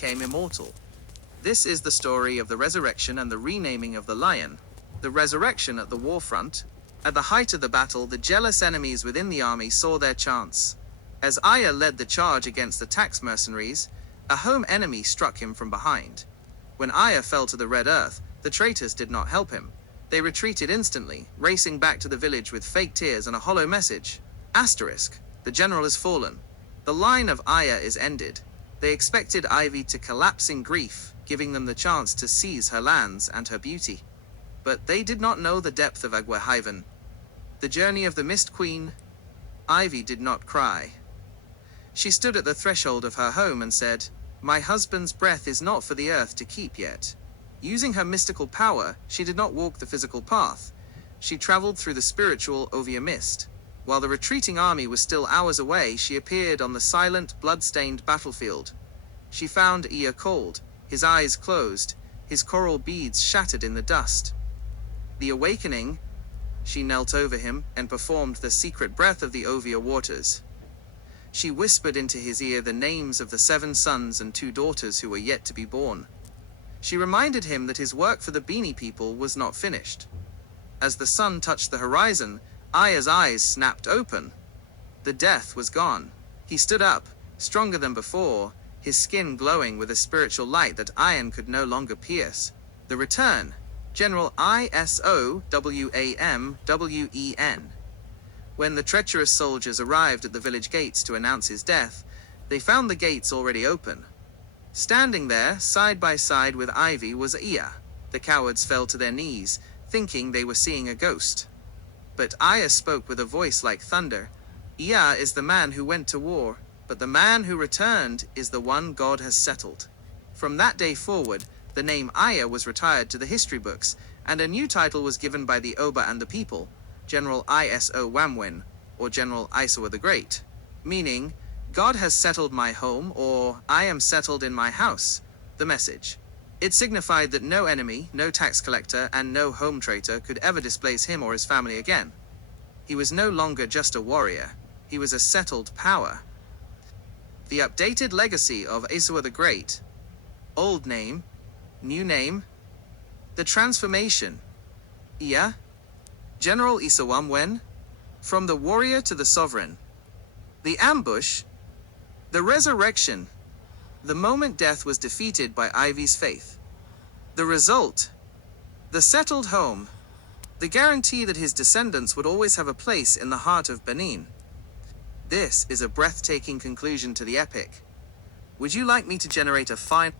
became immortal. This is the story of the resurrection and the renaming of the lion. The resurrection at the war front. At the height of the battle, the jealous enemies within the army saw their chance. As Aya led the charge against the tax mercenaries, a home enemy struck him from behind. When Aya fell to the red earth, the traitors did not help him. They retreated instantly, racing back to the village with fake tears and a hollow message. Asterisk. The general is fallen. The line of Aya is ended. They expected Ivie to collapse in grief, giving them the chance to seize her lands and her beauty. But they did not know the depth of Agwehaven. The journey of the Mist Queen. Ivie did not cry. She stood at the threshold of her home and said, "My husband's breath is not for the earth to keep yet." Using her mystical power, she did not walk the physical path. She traveled through the spiritual Ovia mist. While the retreating army was still hours away, she appeared on the silent, blood-stained battlefield. She found Ea cold, his eyes closed, his coral beads shattered in the dust. The awakening. She knelt over him and performed the secret breath of the Ovia waters. She whispered into his ear the names of the 7 sons and 2 daughters who were yet to be born. She reminded him that his work for the Beanie people was not finished. As the sun touched the horizon, Aya's eyes snapped open. The death was gone. He stood up, stronger than before, his skin glowing with a spiritual light that iron could no longer pierce. The return. General ISOWAMWEN. When the treacherous soldiers arrived at the village gates to announce his death, they found the gates already open. Standing there, side by side with Ivie, was Ea. The cowards fell to their knees, thinking they were seeing a ghost. But Aya spoke with a voice like thunder. "Ea is the man who went to war, but the man who returned is the one God has settled." From that day forward, the name Aya was retired to the history books, and a new title was given by the Oba and the people, General Isowamwen, or General Isawa the Great, meaning, "God has settled my home," or "I am settled in my house," the message. It signified that no enemy, no tax collector, and no home traitor could ever displace him or his family again. He was no longer just a warrior. He was a settled power. The updated legacy of Isawa the Great. Old name. New name. The transformation. Ea. General Isowamwen. From the warrior to the sovereign. The ambush. The resurrection. The moment death was defeated by Ivie's faith. The result. The settled home. The guarantee that his descendants would always have a place in the heart of Benin. This is a breathtaking conclusion to the epic. Would you like me to generate a final